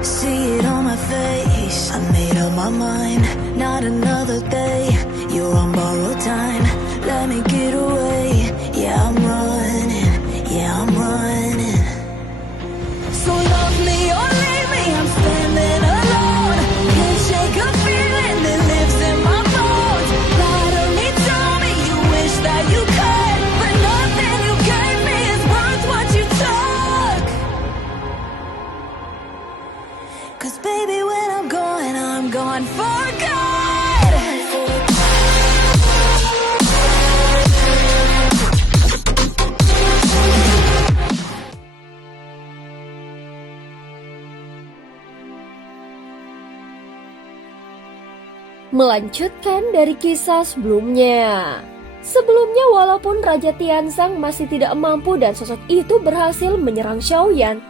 See it on my face, I made up my mind. Not another day, you're on borrowed time. Let me get away, yeah I'm running, yeah I'm running. So love me or leave me, I'm standing alone. Can't shake a feeling that lives in my bones. Lie to me, tell me you wish that you could, but nothing you gave me is worth what you took. 'Cause baby when I'm gone for good. Melanjutkan dari kisah sebelumnya. Sebelumnya walaupun Raja Tianzang masih tidak mampu dan sosok itu berhasil menyerang Xiaoyan,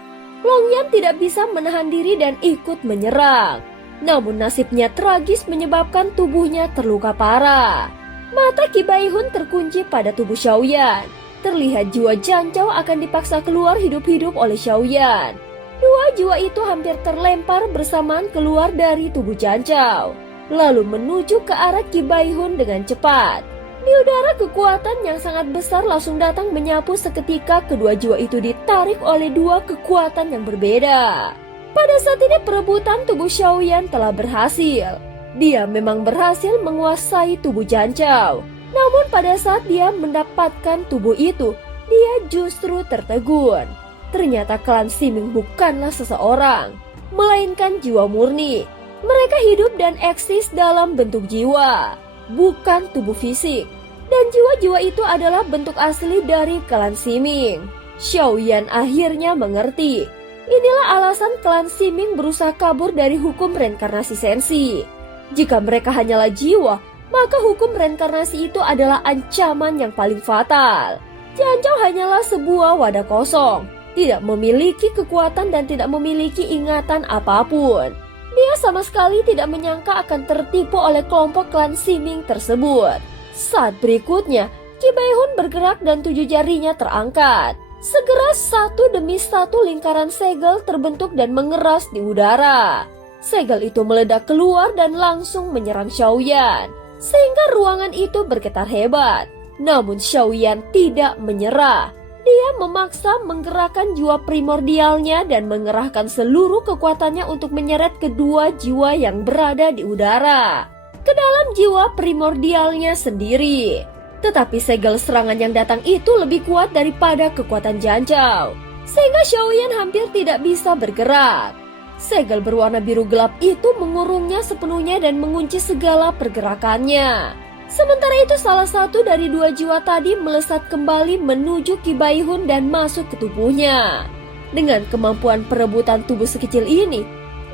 Longyan tidak bisa menahan diri dan ikut menyerang. Namun nasibnya tragis menyebabkan tubuhnya terluka parah. Mata Qi Baihun terkunci pada tubuh Xiaoyan. Terlihat jiwa Jancau akan dipaksa keluar hidup-hidup oleh Xiaoyan. Dua jiwa itu hampir terlempar bersamaan keluar dari tubuh Jancau, lalu menuju ke arah Qi Baihun dengan cepat. Di udara kekuatan yang sangat besar langsung datang menyapu seketika kedua jiwa itu ditarik oleh dua kekuatan yang berbeda. Pada saat ini perebutan tubuh Xiaoyan telah berhasil. Dia memang berhasil menguasai tubuh Jancau. Namun pada saat dia mendapatkan tubuh itu, dia justru tertegun. Ternyata klan Siming bukanlah seseorang, melainkan jiwa murni. Mereka hidup dan eksis dalam bentuk jiwa, bukan tubuh fisik. Dan jiwa-jiwa itu adalah bentuk asli dari klan Siming. Xiaoyan akhirnya mengerti. Inilah alasan klan Siming berusaha kabur dari hukum reinkarnasi Senshi. Jika mereka hanyalah jiwa, maka hukum reinkarnasi itu adalah ancaman yang paling fatal. Jancau hanyalah sebuah wadah kosong, tidak memiliki kekuatan dan tidak memiliki ingatan apapun. Dia sama sekali tidak menyangka akan tertipu oleh kelompok klan Siming tersebut. Saat berikutnya, Qi Baihun bergerak dan 7 jarinya terangkat. Segera satu demi satu lingkaran segel terbentuk dan mengeras di udara. Segel itu meledak keluar dan langsung menyerang Xiaoyan, sehingga ruangan itu bergetar hebat. Namun Xiaoyan tidak menyerah. Dia memaksa menggerakkan jiwa primordialnya dan mengerahkan seluruh kekuatannya untuk menyeret kedua jiwa yang berada di udara ke dalam jiwa primordialnya sendiri. Tetapi segel serangan yang datang itu lebih kuat daripada kekuatan Jancau, sehingga Xiaoyan hampir tidak bisa bergerak. Segel berwarna biru gelap itu mengurungnya sepenuhnya dan mengunci segala pergerakannya. Sementara itu salah satu dari dua jiwa tadi melesat kembali menuju Qi Baihun dan masuk ke tubuhnya. Dengan kemampuan perebutan tubuh sekecil ini,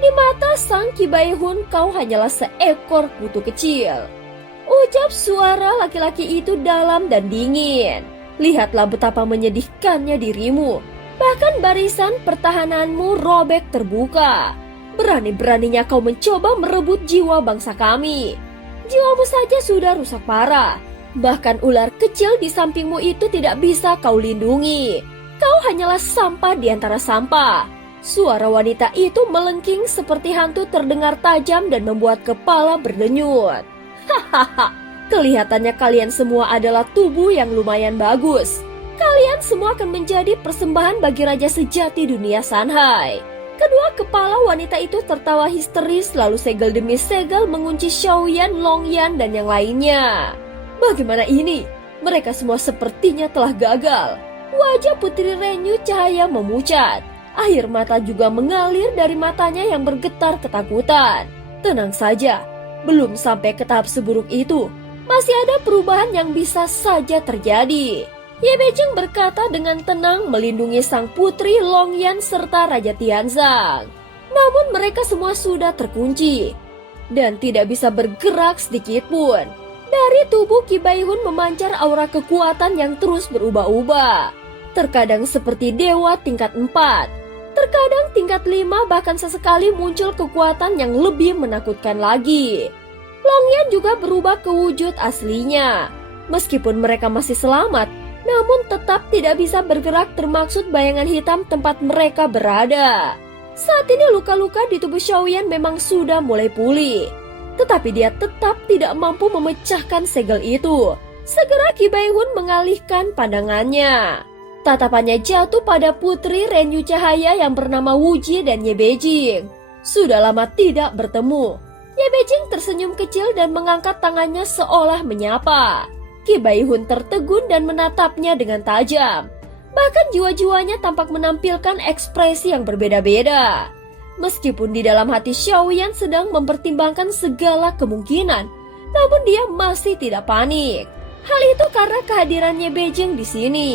di mata sang Qi Baihun kau hanyalah seekor kutu kecil. Ucap suara laki-laki itu dalam dan dingin. Lihatlah betapa menyedihkannya dirimu. Bahkan barisan pertahananmu robek terbuka. Berani-beraninya kau mencoba merebut jiwa bangsa kami. Jiwamu saja sudah rusak parah. Bahkan ular kecil di sampingmu itu tidak bisa kau lindungi. Kau hanyalah sampah di antara sampah. Suara wanita itu melengking seperti hantu terdengar tajam dan membuat kepala berdenyut. Hahaha, kelihatannya kalian semua adalah tubuh yang lumayan bagus. Kalian semua akan menjadi persembahan bagi raja sejati dunia Sanhai. Kedua kepala wanita itu tertawa histeris lalu segel demi segel mengunci Xiaoyan, Longyan, dan yang lainnya. Bagaimana ini? Mereka semua sepertinya telah gagal. Wajah Putri Renyu cahaya memucat. Air mata juga mengalir dari matanya yang bergetar ketakutan. Tenang saja, belum sampai ke tahap seburuk itu. Masih ada perubahan yang bisa saja terjadi. Ye Beijing berkata dengan tenang melindungi sang putri Longyan serta Raja Tianzang. Namun mereka semua sudah terkunci dan tidak bisa bergerak sedikit pun. Dari tubuh Qi Baihun memancar aura kekuatan yang terus berubah-ubah. Terkadang seperti dewa tingkat 4, terkadang tingkat 5, bahkan sesekali muncul kekuatan yang lebih menakutkan lagi. Longyan juga berubah ke wujud aslinya. Meskipun mereka masih selamat, namun tetap tidak bisa bergerak termaksud bayangan hitam tempat mereka berada. Saat ini luka-luka di tubuh Xiaoyan memang sudah mulai pulih. Tetapi dia tetap tidak mampu memecahkan segel itu. Segera Qi Baihun mengalihkan pandangannya. Tatapannya jatuh pada putri Renyu Cahaya yang bernama Wu Ji dan Ye Beijing. Sudah lama tidak bertemu. Ye Beijing tersenyum kecil dan mengangkat tangannya seolah menyapa. Qi Baihun tertegun dan menatapnya dengan tajam. Bahkan jiwa-jiwanya tampak menampilkan ekspresi yang berbeda-beda. Meskipun di dalam hati Xiaoyan sedang mempertimbangkan segala kemungkinan, namun dia masih tidak panik. Hal itu karena kehadirannya Beijing di sini.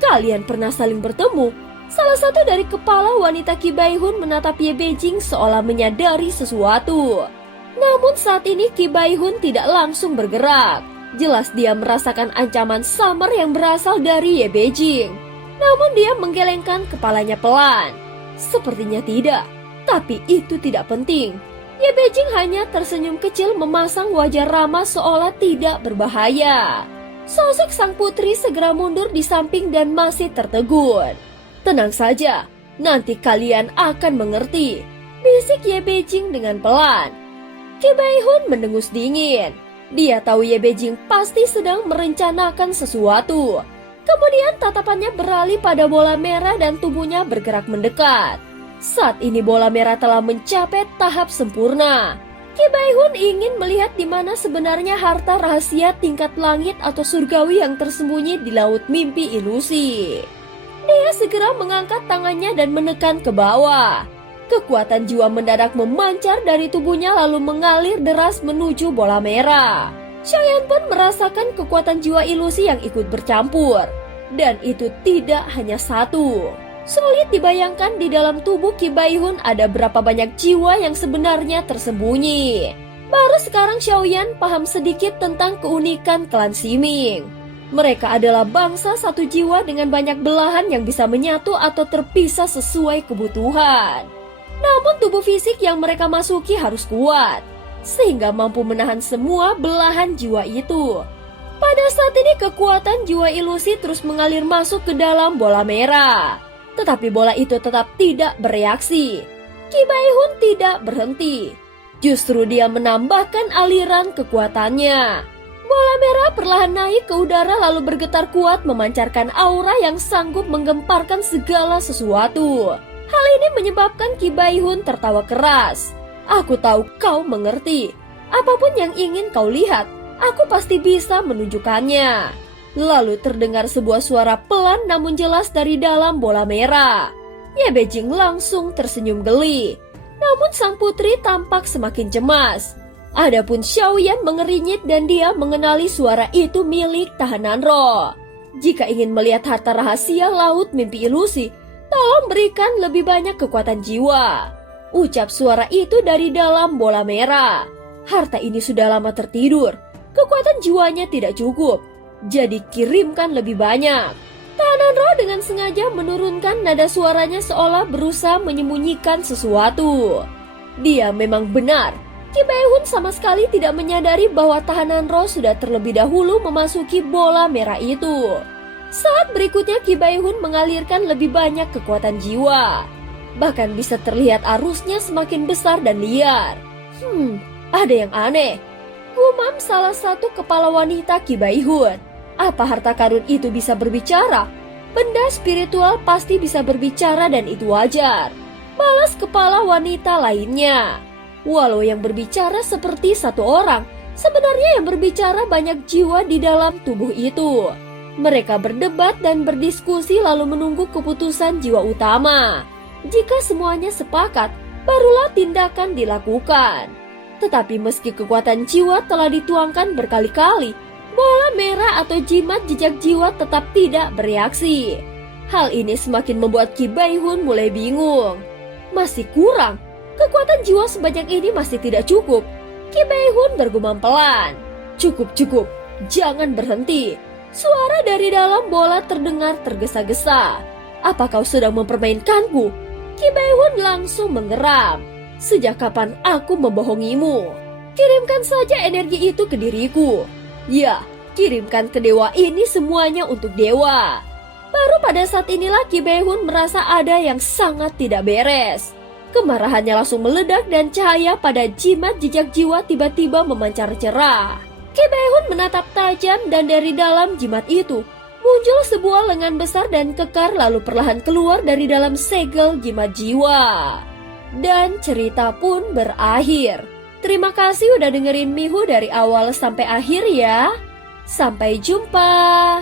Kalian pernah saling bertemu? Salah satu dari kepala wanita Qi Baihun menatap Ye Beijing seolah menyadari sesuatu. Namun saat ini Qi Baihun tidak langsung bergerak. Jelas dia merasakan ancaman samar yang berasal dari Ye Beijing. Namun dia menggelengkan kepalanya pelan. Sepertinya tidak. Tapi itu tidak penting. Ye Beijing hanya tersenyum kecil memasang wajah ramah seolah tidak berbahaya. Sosok sang putri segera mundur di samping dan masih tertegun. Tenang saja, nanti kalian akan mengerti, bisik Ye Beijing dengan pelan. Qi Baihun mendengus dingin. Dia tahu Ye Beijing pasti sedang merencanakan sesuatu. Kemudian tatapannya beralih pada bola merah dan tubuhnya bergerak mendekat. Saat ini bola merah telah mencapai tahap sempurna. Qi Baihun ingin melihat di mana sebenarnya harta rahasia tingkat langit atau surgawi yang tersembunyi di laut mimpi ilusi. Dia segera mengangkat tangannya dan menekan ke bawah. Kekuatan jiwa mendadak memancar dari tubuhnya lalu mengalir deras menuju bola merah. Xiaoyan pun merasakan kekuatan jiwa ilusi yang ikut bercampur. Dan itu tidak hanya satu. Sulit dibayangkan di dalam tubuh Qi Baihun ada berapa banyak jiwa yang sebenarnya tersembunyi. Baru sekarang Xiaoyan paham sedikit tentang keunikan klan Ximing. Mereka adalah bangsa satu jiwa dengan banyak belahan yang bisa menyatu atau terpisah sesuai kebutuhan. Namun tubuh fisik yang mereka masuki harus kuat, sehingga mampu menahan semua belahan jiwa itu. Pada saat ini kekuatan jiwa ilusi terus mengalir masuk ke dalam bola merah. Tetapi bola itu tetap tidak bereaksi. Qi Baihun tidak berhenti. Justru dia menambahkan aliran kekuatannya. Bola merah perlahan naik ke udara lalu bergetar kuat memancarkan aura yang sanggup menggemparkan segala sesuatu. Hal ini menyebabkan Qi Baihun tertawa keras. Aku tahu kau mengerti. Apapun yang ingin kau lihat, aku pasti bisa menunjukkannya. Lalu terdengar sebuah suara pelan namun jelas dari dalam bola merah. Ye Beijing langsung tersenyum geli. Namun sang putri tampak semakin cemas. Adapun Xiaoyan mengerinyit dan dia mengenali suara itu milik tahanan roh. Jika ingin melihat harta rahasia laut mimpi ilusi, tolong berikan lebih banyak kekuatan jiwa. Ucap suara itu dari dalam bola merah. Harta ini sudah lama tertidur. Kekuatan jiwanya tidak cukup. Jadi kirimkan lebih banyak. Tahanan roh dengan sengaja menurunkan nada suaranya seolah berusaha menyembunyikan sesuatu. Dia memang benar. Qi Baihun sama sekali tidak menyadari bahwa tahanan roh sudah terlebih dahulu memasuki bola merah itu. Saat berikutnya Qi Baihun mengalirkan lebih banyak kekuatan jiwa. Bahkan bisa terlihat arusnya semakin besar dan liar. Ada yang aneh. Gumam salah satu kepala wanita Qi Baihun. Apa harta karun itu bisa berbicara? Benda spiritual pasti bisa berbicara dan itu wajar. Balas kepala wanita lainnya. Walau yang berbicara seperti satu orang, sebenarnya yang berbicara banyak jiwa di dalam tubuh itu. Mereka berdebat dan berdiskusi lalu menunggu keputusan jiwa utama. Jika semuanya sepakat, barulah tindakan dilakukan. Tetapi meski kekuatan jiwa telah dituangkan berkali-kali, bola merah atau jimat jejak jiwa tetap tidak bereaksi. Hal ini semakin membuat Qi Baihun mulai bingung. Masih kurang. Kekuatan jiwa sebanyak ini masih tidak cukup. Qi Baihun bergumam pelan. Cukup. Jangan berhenti. Suara dari dalam bola terdengar tergesa-gesa. Apa kau sedang mempermainkanku? Qi Baihun langsung menggeram. Sejak kapan aku membohongimu? Kirimkan saja energi itu ke diriku. Ya, kirimkan ke dewa ini semuanya untuk dewa. Baru pada saat inilah Qi Baihun merasa ada yang sangat tidak beres. Kemarahannya langsung meledak dan cahaya pada jimat jejak jiwa tiba-tiba memancar cerah. Ki Bae-hun menatap tajam dan dari dalam jimat itu muncul sebuah lengan besar dan kekar lalu perlahan keluar dari dalam segel jimat jiwa. Dan cerita pun berakhir. Terima kasih udah dengerin Mihu dari awal sampai akhir ya. Sampai jumpa.